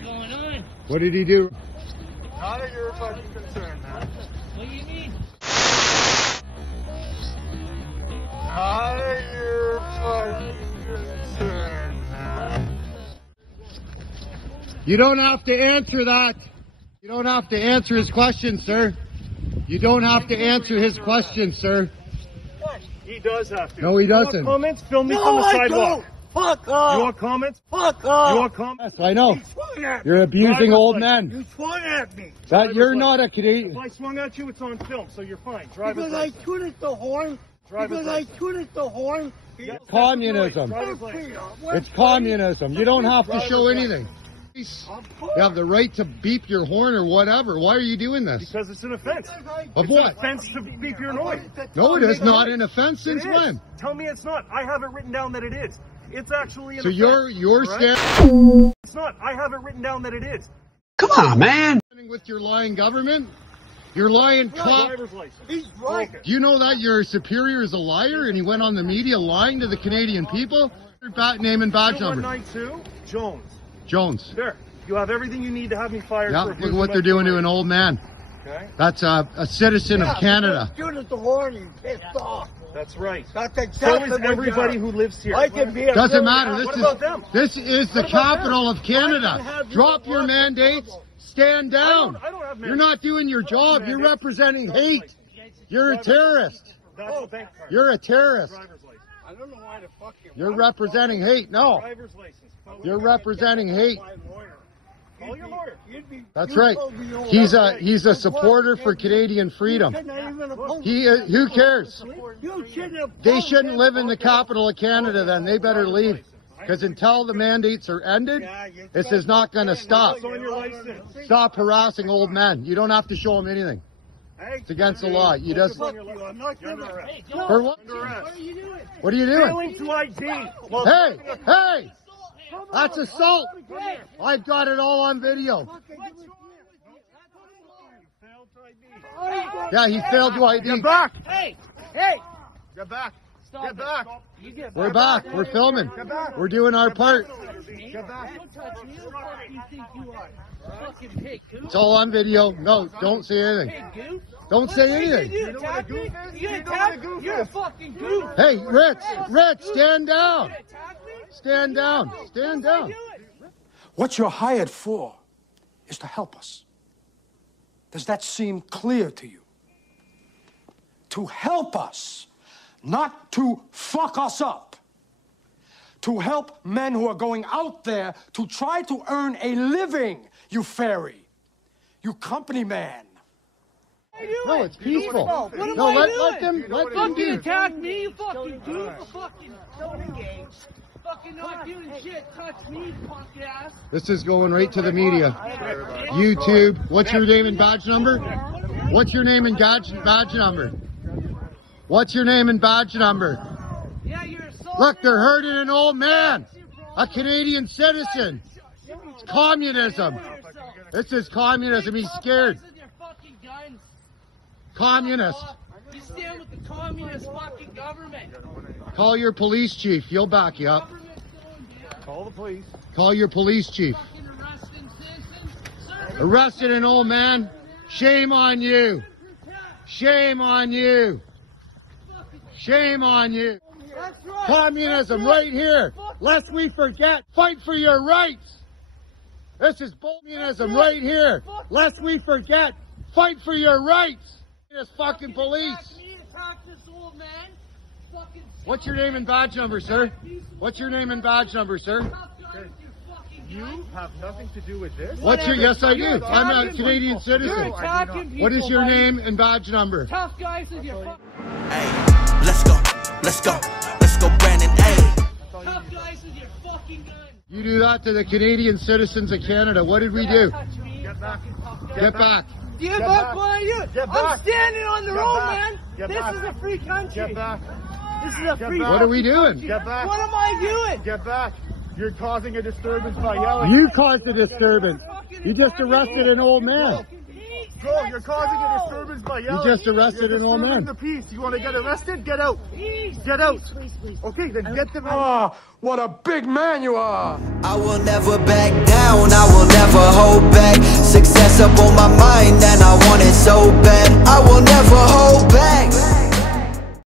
going on? What did he do? None of your fucking concern, man. What do you mean? None of your fucking concern, man. You don't have to answer that. You don't have to answer his question, sir. You don't have to answer his question, sir. He does have to. No, he doesn't. You want comments? Film me from the sidewalk. Fuck off! You want comments? Fuck off! You want comments? Yes, I know. You swung at me! You're abusing old You men. swung at me! That you're not a Canadian. If I swung at you, it's on film, so you're fine. Driver's Because I license. tooted the horn. Driver's Because I license. tooted the horn. Communism. Driver's license. It's communism. You don't have to Driver's show license. anything. You have the right to beep your horn or whatever. Why are you doing this? Because it's an offense. Of It's what? an offense to beep your noise. No, it is not an offense. It Since is. when? Tell me it's not. I have it written down that it is. It's actually an So offense. you're right? standing It's not. I have it written down that it is. Come on, man. with your lying government. Your lying cop. Driver's license. He's right. Do you know that your superior is a liar and he went on the media lying to the Canadian people? Your name and badge number. 192 Jones. Jones. There. You have everything you need to have me fired. Yeah, for look at abusing what my they're doing to authority. an old man. Okay. That's a citizen of Canada. You tooted the horn. You pissed off. That's right. That's So exactly is what everybody you who lives here. are. I can be a Doesn't really- matter. What about them? This is the What about capital them? of I can Canada. have Drop you your on mandates. the Stand down. I don't have You're not doing your job. You're mandates. representing hate. You're a terrorist. That's a bank card. You're a terrorist. Driver's license. I don't know why the fuck you You're representing hate. No, Driver's license. you're representing hate. Call your lawyer. That's right. He's a supporter for Canadian freedom. Who cares? They shouldn't live in the capital of Canada then. They better leave. Because until the mandates are ended, this is not going to stop. It's on your license. Stop harassing old men. You don't have to show them anything. It's against the law. You just It's on your license. I'm not You're gonna. under arrest. for what? Under arrest. What are you doing? Failing to ID. Hey! That's assault. I've got it all on video. Yeah, he failed to ID. Get back. Hey! Get back. Stop Get it. back. You get We're back. We're filming. Get back. We're doing our part. Get back. Don't touch me. Who the fuck do you think you are? Fucking pig, goof. It's all on video. No, don't say anything. Pig, goof. Don't say anything. You attack me? You attack me? You're a fucking goof. Hey, Rich, stand down. You attack me? Stand down. Stand down. What you're hired for is to help us. Does that seem clear to you? To help us, not to fuck us up. To help men who are going out there to try to earn a living, you fairy. You company man. No, it's peaceful. What am No, I let doing? them Fucking do. attack me, you fucking goof. Fucking fucking not doing shit. Touch me, punk ass. This is going right to the media. YouTube. What's your name and badge number? What's your name and badge number? What's your name and badge number? Yeah, you're assaulting. Look, they're hurting an old man, a Canadian citizen. It's communism. This is communism. He's scared. With your fucking guns. Communist. You stand with the communist fucking government. Call your police chief. He'll back you up. Government's going down. Call the police. Call your police chief. Fucking arresting citizens. Arrested an old man. Shame on you. Shame on you. Shame on you. That's right. Communism right here. Lest we forget. Fight for your rights. This is communism right here. Lest we forget. Fight for your rights. This fucking police. Attack me, attack this old man. Fucking What's your name and badge number, sir? What's your name and badge number, sir? tough guy with your fucking You guns. have nothing to do with this. What's your? Yes, I do. I'm a Canadian You're citizen. attacking people. What is your buddy. name and badge number? Tough guys with your fucking Hey, let's go, Brandon, hey. tough guys with your fucking guns. You do that to the Canadian citizens of Canada. What did we do? Touch me, Get back. fucking tough guy. Get back. Give Get up back. what are you? Get I'm back. standing on the Get road, back. man. Get This back. is a free country. Get back. This is a Get free back. What are we doing? Get back. What am I doing? Get back. You're causing a disturbance by yelling. You caused the disturbance. You just arrested an old man. Bro, you're causing a disturbance by yelling. You just arrested You're an old man. disturbing the peace. You want to get arrested? Get out. Get out. Okay, then get them out. Ah, what a big man you are. I will never back down, I will never never hold back. Success up on my